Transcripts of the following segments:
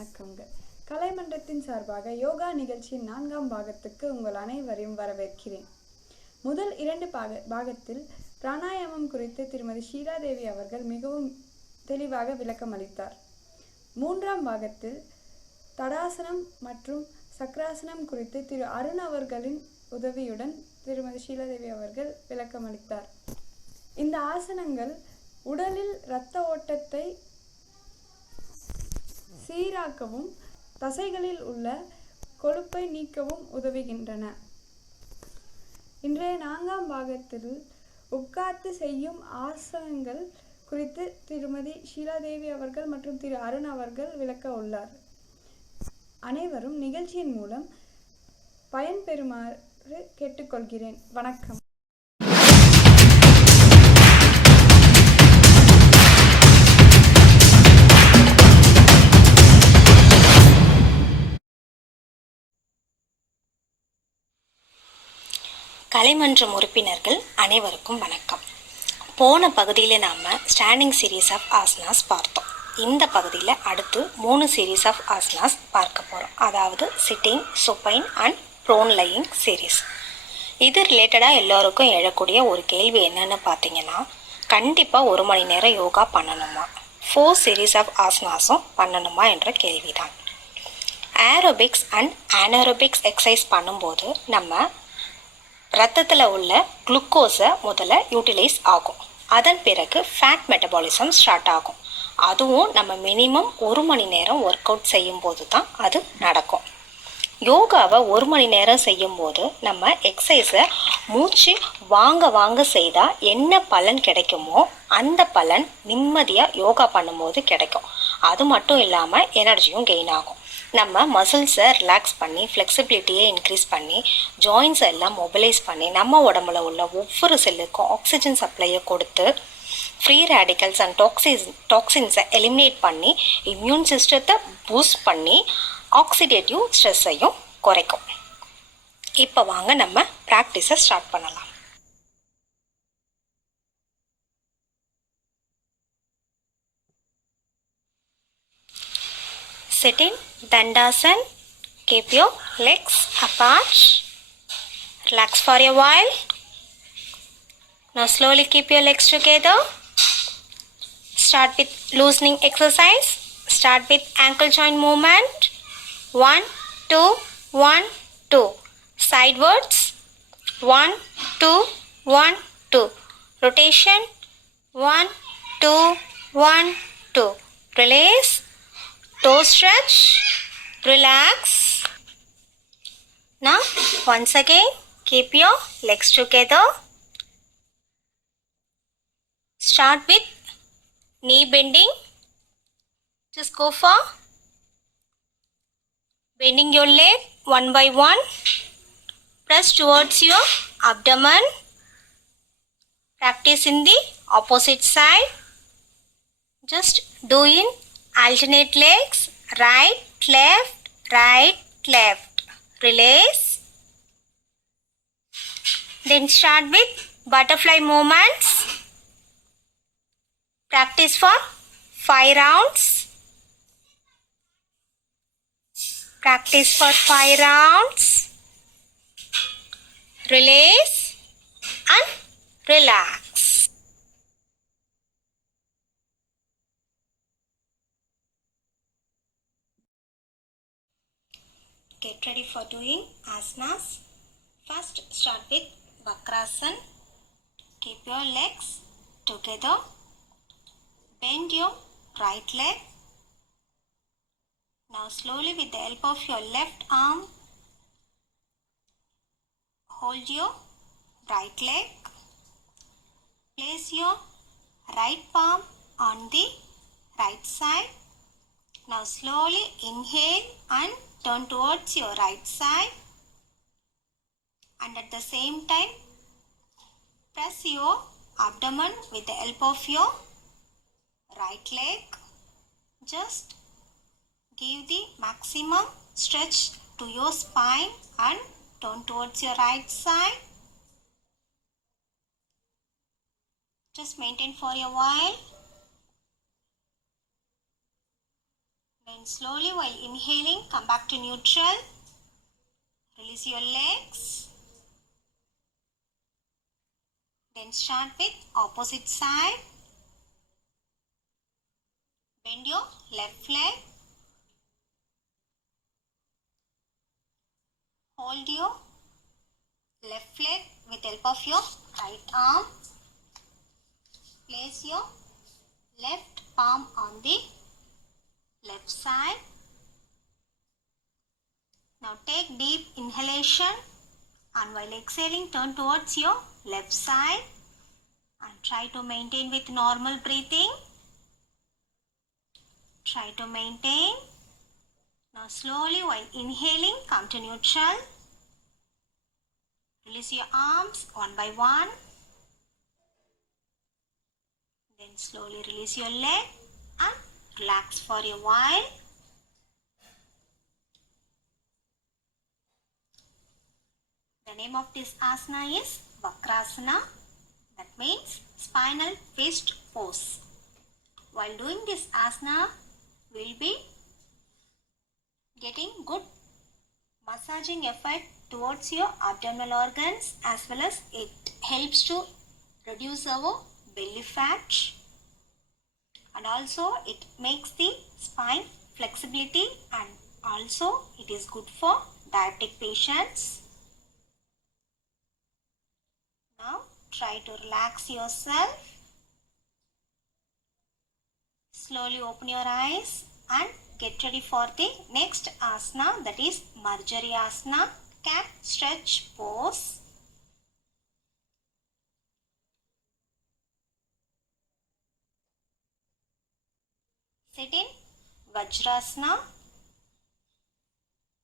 வணக்கங்க. கலைமன்றத்தின் சார்பாக யோகா நிகழ்ச்சியின் 4ஆம் பாகத்துக்கு உங்கள் அனைவரையும் வரவேற்கிறேன். முதல் 2 பாகத்தில் பிராணாயாமம் குறித்து திருமதி ஷீலாதேவி அவர்கள் மிகவும் தெளிவாக விளக்கம் அளித்தார். 3ஆம் பாகத்தில் தடாசனம் மற்றும் சக்கராசனம் குறித்து திரு அருண் அவர்களின் உதவியுடன் திருமதி ஷீலாதேவி அவர்கள் விளக்கம் அளித்தார். இந்த ஆசனங்கள் உடலில் இரத்த ஓட்டத்தை சீராக்கவும் தசைகளில் உள்ள கொழுப்பை நீக்கவும் உதவுகின்றன. இன்றைய 4ஆம் பாகத்தில் உட்கார்ந்து செய்யும் ஆசனங்கள் குறித்து திருமதி ஷீலாதேவி அவர்கள் மற்றும் திரு அருண் அவர்கள் விளக்க உள்ளார். அனைவரும் நிகழ்ச்சியின் மூலம் பயன்பெறுமாறு கேட்டுக்கொள்கிறேன். வணக்கம். கலைமன்றம் உறுப்பினர்கள் அனைவருக்கும் வணக்கம். போன பகுதியில் நாம் ஸ்டாண்டிங் சீரீஸ் ஆஃப் ஆசனாஸ் பார்த்தோம். இந்த பகுதியில் அடுத்து 3 சீரீஸ் ஆஃப் ஆசனாஸ் பார்க்க போகிறோம். அதாவது sitting, supine and prone lying series. இது ரிலேட்டடாக எல்லோருக்கும் எழக்கூடிய ஒரு கேள்வி என்னன்னு பார்த்தீங்கன்னா, கண்டிப்பாக 1 மணி நேரம் யோகா பண்ணணுமா, 4 சீரீஸ் ஆஃப் ஆசனாஸும் பண்ணணுமா என்ற கேள்விதான். ஏரோபிக்ஸ் அண்ட் அனேரோபிக்ஸ் எக்ஸசைஸ் பண்ணும்போது நம்ம ரத்தத்தில் உள்ள குளுக்கோஸை முதல்ல யூட்டிலைஸ் ஆகும். அதன் பிறகு ஃபேட் மெட்டபாலிசம் ஸ்டார்ட் ஆகும். அதுவும் நம்ம மினிமம் 1 மணி நேரம் ஒர்க் அவுட் செய்யும்போது தான் அது நடக்கும். யோகாவை 1 மணி நேரம் செய்யும்போது நம்ம எக்ஸசைஸை மூச்சு வாங்க செய்தால் என்ன பலன் கிடைக்குமோ அந்த பலன் நிம்மதியாக யோகா பண்ணும்போது கிடைக்கும். அது மட்டும் இல்லாமல் எனர்ஜியும் கெயின் ஆகும். நம்ம மசில்ஸை ரிலாக்ஸ் பண்ணி ஃப்ளெக்சிபிலிட்டியை இன்க்ரீஸ் பண்ணி ஜாயின்ஸை எல்லாம் மொபிலைஸ் பண்ணி நம்ம உடம்புல உள்ள ஒவ்வொரு செல்லுக்கும் ஆக்சிஜன் சப்ளையை கொடுத்து ஃப்ரீ ரேடிக்கல்ஸ் அண்ட் டாக்ஸின்ஸை எலிமினேட் பண்ணி இம்யூன் சிஸ்டத்தை பூஸ்ட் பண்ணி ஆக்சிடேட்டிவ் ஸ்ட்ரெஸ்ஸையும் குறைக்கும். இப்போ வாங்க நம்ம ப்ராக்டிஸை ஸ்டார்ட் பண்ணலாம். Sit in Dandasana. Keep your legs apart. Relax for a while. Now slowly keep your legs together. Start with loosening exercise. Start with ankle joint movement. 1, 2, 1, 2. Sidewards. 1, 2, 1, 2. Rotation. 1, 2, 1, 2. Release. Toe stretch, relax. Now once again keep your legs together. Start with knee bending. Just go for bending your leg one by one. Press towards your abdomen. Practice in the opposite side. Just do in alternate legs, right, left. Release. Then start with butterfly movements. Practice for 5 rounds. Practice for 5 rounds. Release and relax. Get ready for doing asanas. First start with Vakrasana. Keep your legs together. Bend your right leg. Now slowly with the help of your left arm, hold your right leg. Place your right palm on the right side. Now slowly inhale and turn towards your right side, and at the same time press your abdomen with the help of your right leg. Just give the maximum stretch to your spine and turn towards your right side. Just maintain for a while. And slowly while inhaling, come back to neutral. Release your legs. Then start with opposite side. Bend your left leg. Hold your left leg with help of your right arm. Place your left palm on the left side. Now take deep inhalation and while exhaling turn towards your left side and try to maintain with normal breathing. Try to maintain. Now slowly while inhaling come to neutral. Release your arms one by one. Then slowly release your leg and relax for a while. The name of this asana is Vakrasana. That means spinal twist pose. While doing this asana, we will be getting good massaging effect towards your abdominal organs, as well as it helps to reduce our belly fat, and also it makes the spine flexibility, and also it is good for diabetic patients. Now try to relax yourself. Slowly open your eyes and get ready for the next asana, that is Marjari Asana, cat stretch pose. Sit in Vajrasana.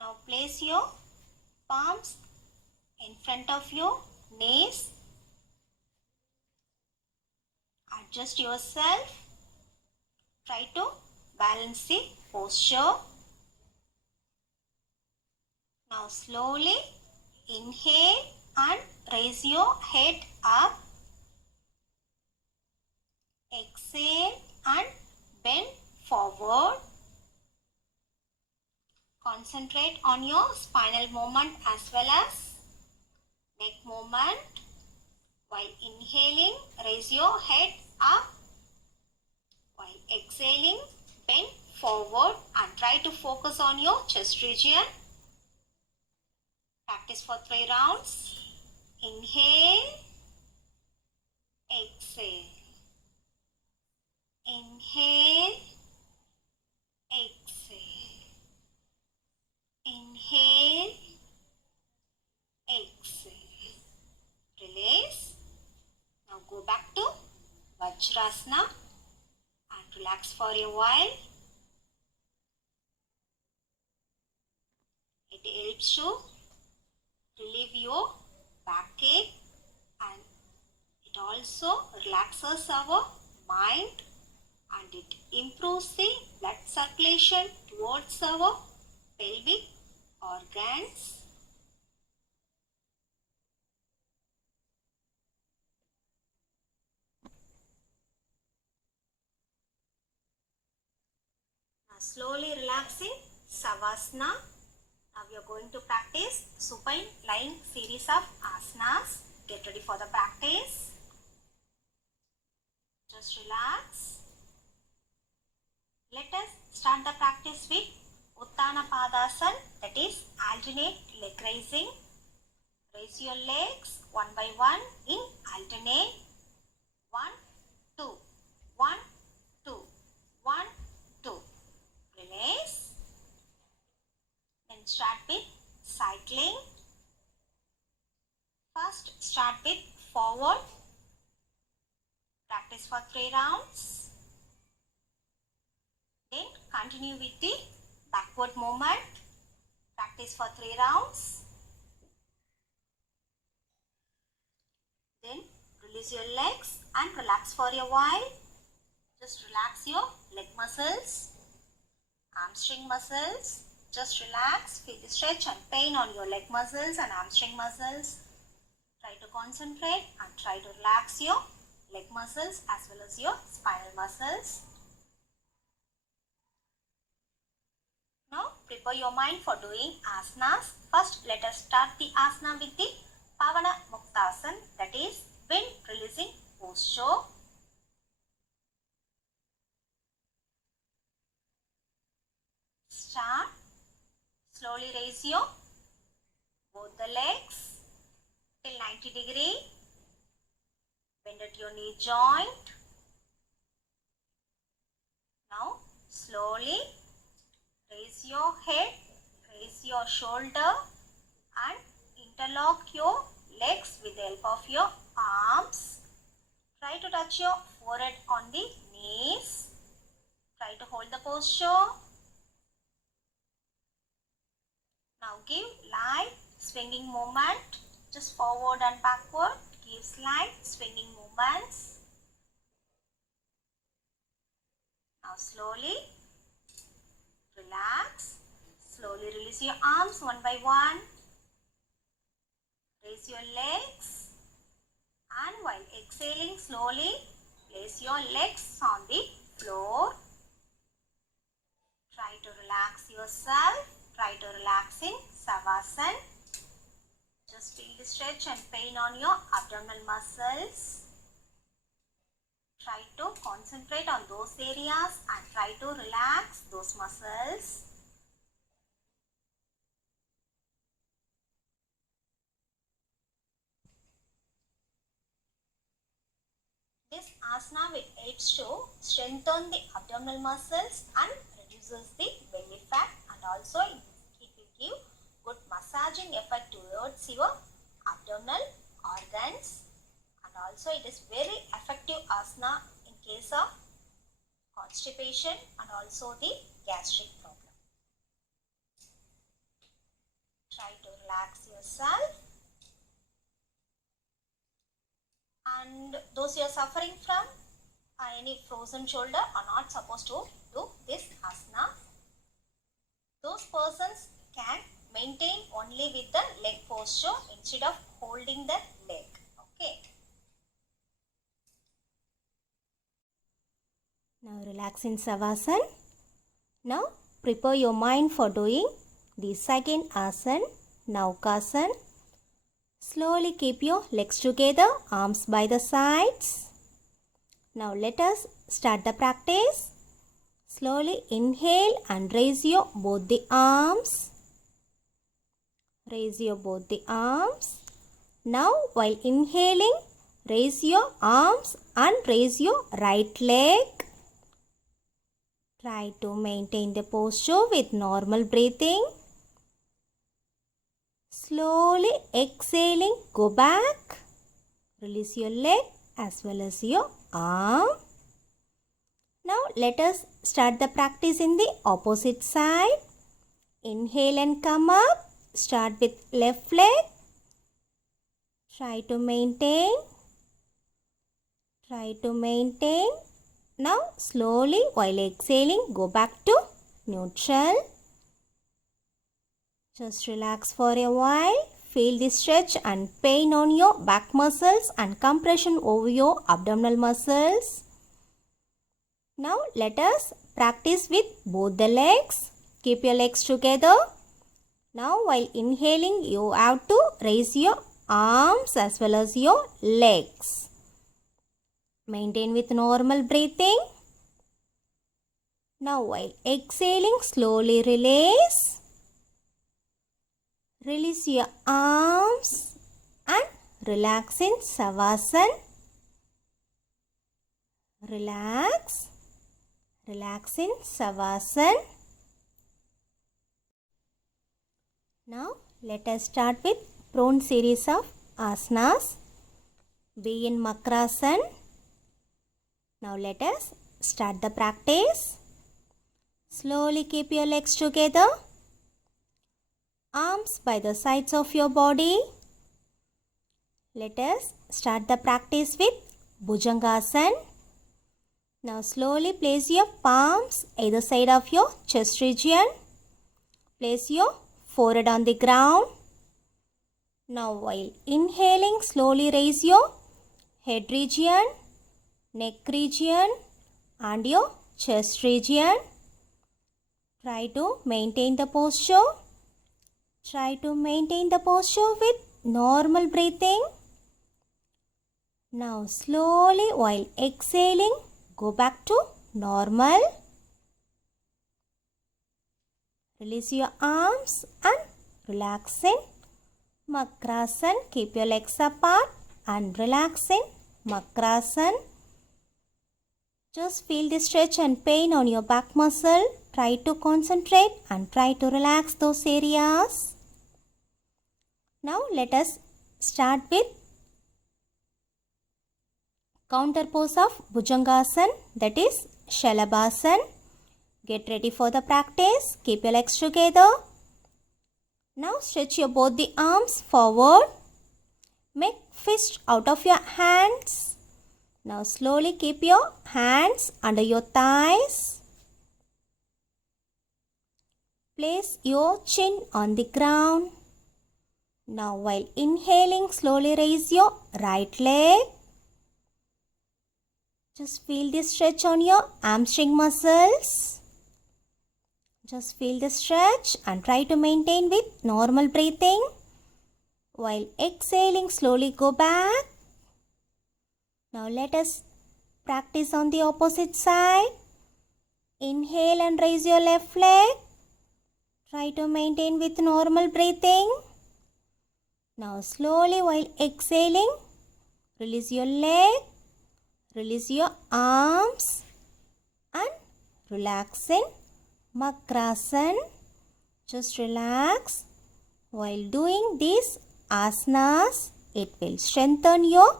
Now place your palms in front of your knees. Adjust yourself. Try to balance the posture. Now slowly inhale and raise your head up. Exhale and bend forward. Concentrate on your spinal movement as well as neck movement. While inhaling, raise your head up. While exhaling, bend forward and try to focus on your chest region. Practice for 3 rounds. Inhale, exhale. Inhale, exhale. Inhale, exhale. Release. Now go back to Vajrasana and relax for a while. It helps to relieve your backache, and it also relaxes our mind, and it improves the blood circulation towards our pelvic organs. Now slowly relaxing Savasana. Now we are going to practice supine lying series of asanas. Get ready for the practice. Just relax. Let us start the practice with Uttana Padasana, that is alternate leg raising. Raise your legs one by one in alternate. 1, 2, 1, 2, 1, 2. Release. Then start with cycling. First start with forward. Practice for 3 rounds. Then continue with the backward movement. Practice for 3 rounds. Then release your legs and relax for a while. Just relax your leg muscles, hamstring muscles. Just relax, feel the stretch and pain on your leg muscles and hamstring muscles. Try to concentrate and try to relax your leg muscles as well as your spinal muscles. Now prepare your mind for doing asanas. First let us start the asana with the Pavana Muktasana, that is wind releasing posture. Start. Slowly raise your both the legs till 90 degree. Bend at your knee joint. Now slowly raise your head, raise your shoulder and interlock your legs with the help of your arms. Try to touch your forehead on the knees. Try to hold the posture. Now give light swinging movement, just forward and backward. Give slight swinging movements. Now slowly relax. Slowly release your arms one by one. Raise your legs. And while exhaling slowly, place your legs on the floor. Try to relax yourself. Try to relax in Savasana. Just feel the stretch and pain on your abdominal muscles. Try to concentrate on those areas and try to relax those muscles. This asana will aid to strengthen the abdominal muscles and reduces the belly fat, and also it will give good massaging effect towards your abdominal organs, and also it is very effective asana in case of constipation and also the gastric problem. Try to relax yourself. And those who are suffering from any frozen shoulder are not supposed to do this asana. Those persons can maintain only with the leg posture instead of holding the leg. Okay. Now relax in Savasana. Now prepare your mind for doing the second asana, Naukasana. Slowly keep your legs together, arms by the sides. Now let us start the practice. Slowly inhale and raise your both the arms. Raise your both the arms. Now while inhaling, raise your arms and raise your right leg. Try to maintain the posture with normal breathing. Slowly exhaling, go back. Release your leg as well as your arm. Now let us start the practice in the opposite side. Inhale and come up. Start with left leg. Try to maintain. Try to maintain. Now slowly while exhaling, go back to neutral. Just relax for a while. Feel the stretch and pain on your back muscles and compression over your abdominal muscles. Now let us practice with both the legs. Keep your legs together. Now while inhaling, you have to raise your arms as well as your legs. Maintain with normal breathing. Now while exhaling, slowly release. Release your arms and relax in Savasana. Relax. Relax in Savasana. Now let us start with prone series of asanas. Be in Makrasana. Now let us start the practice. Slowly keep your legs together. Arms by the sides of your body. Let us start the practice with Bhujangasana. Now slowly place your palms either side of your chest region. Place your forehead on the ground. Now while inhaling, slowly raise your head region, neck region and your chest region. Try to maintain the posture. Try to maintain the posture with normal breathing. Now slowly while exhaling, go back to normal. Release your arms and relax in Makrasana. Keep your legs apart and relax in Makrasana. Just feel the stretch and pain on your back muscle. Try to concentrate and try to relax those areas. Now let us start with counter pose of Bhujangasana, that is Shalabhasana. Get ready for the practice. Keep your legs together. Now stretch your both the arms forward. Make fist out of your hands. Now slowly keep your hands under your thighs. Place your chin on the ground. Now while inhaling, slowly raise your right leg. Just feel the stretch on your hamstring muscles. Just feel the stretch and try to maintain with normal breathing. While exhaling, slowly go back. Now let us practice on the opposite side. Inhale and raise your left leg. Try to maintain with normal breathing. Now slowly while exhaling, release your leg, release your arms and relax in Makrasana. Just relax. While doing these asanas, it will strengthen your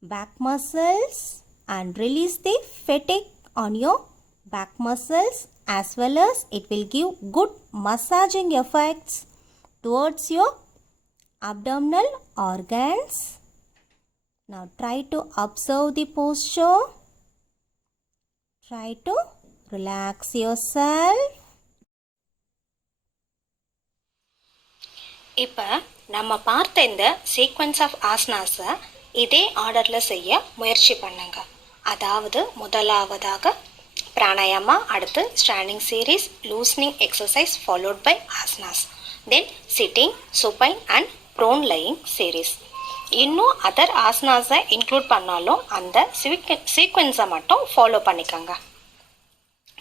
back muscles and release the fatigue on your back muscles, as well as it will give good massaging effects towards your abdominal organs. Now try to observe the posture. Try to relax yourself. இப்போ நம்ம பார்த்த இந்த sequence of ஆசனாஸை இதே ஆர்டரில் செய்ய முயற்சி பண்ணுங்க. அதாவது முதலாவதாக பிராணாயாமா, அடுத்து standing series, loosening exercise followed by asanas, then sitting, supine and prone lying series. இன்னும் அதர் ஆசனாஸை இன்க்ளூட் பண்ணாலும் அந்த சீக்வன்ஸை மட்டும் ஃபாலோ பண்ணிக்கோங்க.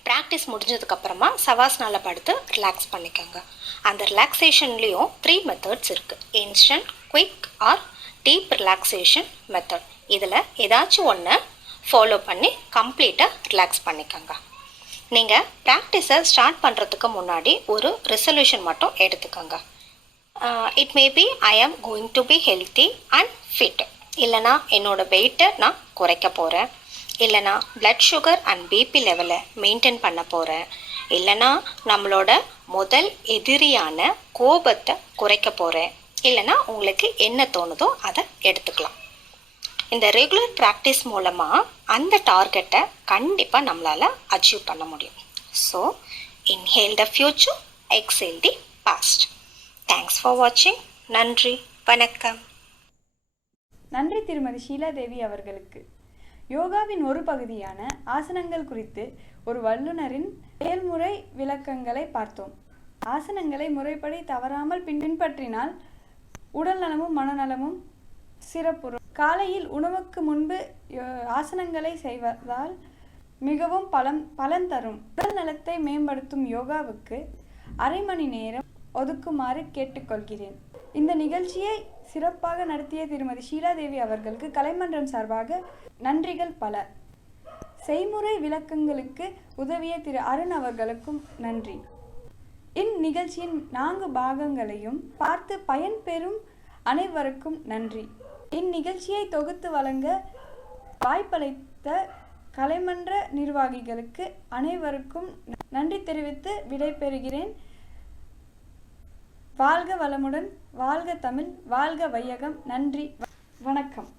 ப்ராக்டிஸ் முடிஞ்சதுக்கப்புறமா சவாஸ்னாவில் படுத்து ரிலாக்ஸ் பண்ணிக்கோங்க. அந்த ரிலாக்ஸேஷன்லேயும் 3 மெத்தட்ஸ் இருக்குது. Instant, quick R deep relaxation method. இதில் ஏதாச்சும் ஒன்று ஃபாலோ பண்ணி கம்ப்ளீட்டாக ரிலாக்ஸ் பண்ணிக்கோங்க. நீங்கள் ப்ராக்டிஸை ஸ்டார்ட் பண்ணுறதுக்கு முன்னாடி ஒரு ரெசல்யூஷன் மட்டும் எடுத்துக்கோங்க. It may be I am going to be healthy and fit, இல்லைனா என்னோடய வெயிட்டை நான் குறைக்க போகிறேன், இல்லைனா பிளட் சுகர் அண்ட் பிபி லெவலை மெயின்டைன் பண்ண போகிறேன், இல்லைனா நம்மளோட முதல் எதிரியான கோபத்தை குறைக்க போகிறேன், இல்லைனா உங்களுக்கு என்ன தோணுதோ அதை எடுத்துக்கலாம். இந்த ரெகுலர் ப்ராக்டிஸ் மூலமாக அந்த டார்கெட்டை கண்டிப்பாக நம்மளால் அச்சீவ் பண்ண முடியும். So inhale the future, exhale the past. Thanks for வாட்சிங். நன்றி, வணக்கம். நன்றி திருமதி ஷீலாதேவி அவர்களுக்கு. யோகாவின் ஒரு பகுதியான ஆசனங்கள் குறித்து ஒரு வல்லுநரின் செயல்முறை விளக்கங்களை பார்த்தோம். ஆசனங்களை முறைப்படி தவறாமல் பின்பற்றினால் உடல் நலமும் மனநலமும் சிறப்புறும். காலையில் உணவுக்கு முன்பு ஆசனங்களை செய்வதால் மிகவும் பலன் தரும். உடல் நலத்தை மேம்படுத்தும் யோகாவுக்கு அரை மணி நேரம் ஒதுக்குமாறு கேட்டுக்கொள்கிறேன். இந்த நிகழ்ச்சியை சிறப்பாக நடத்திய திருமதி ஷீலாதேவி அவர்களுக்கு கலைமன்றம் சார்பாக நன்றிகள் பல. செய்முறை விளக்கங்களுக்கு உதவிய திரு அருண் அவர்களுக்கும் நன்றி. இந்நிகழ்ச்சியின் 4 பாகங்களையும் பார்த்து பயன்பெறும் அனைவருக்கும் நன்றி. இந்நிகழ்ச்சியை தொகுத்து வழங்க வாய்ப்பளித்த கலைமன்ற நிர்வாகிகளுக்கு அனைவருக்கும் நன்றி தெரிவித்து விடைபெறுகிறேன். வாழ்க வளமுடன், வாழ்க தமிழ், வாழ்க வையகம். நன்றி, வணக்கம்.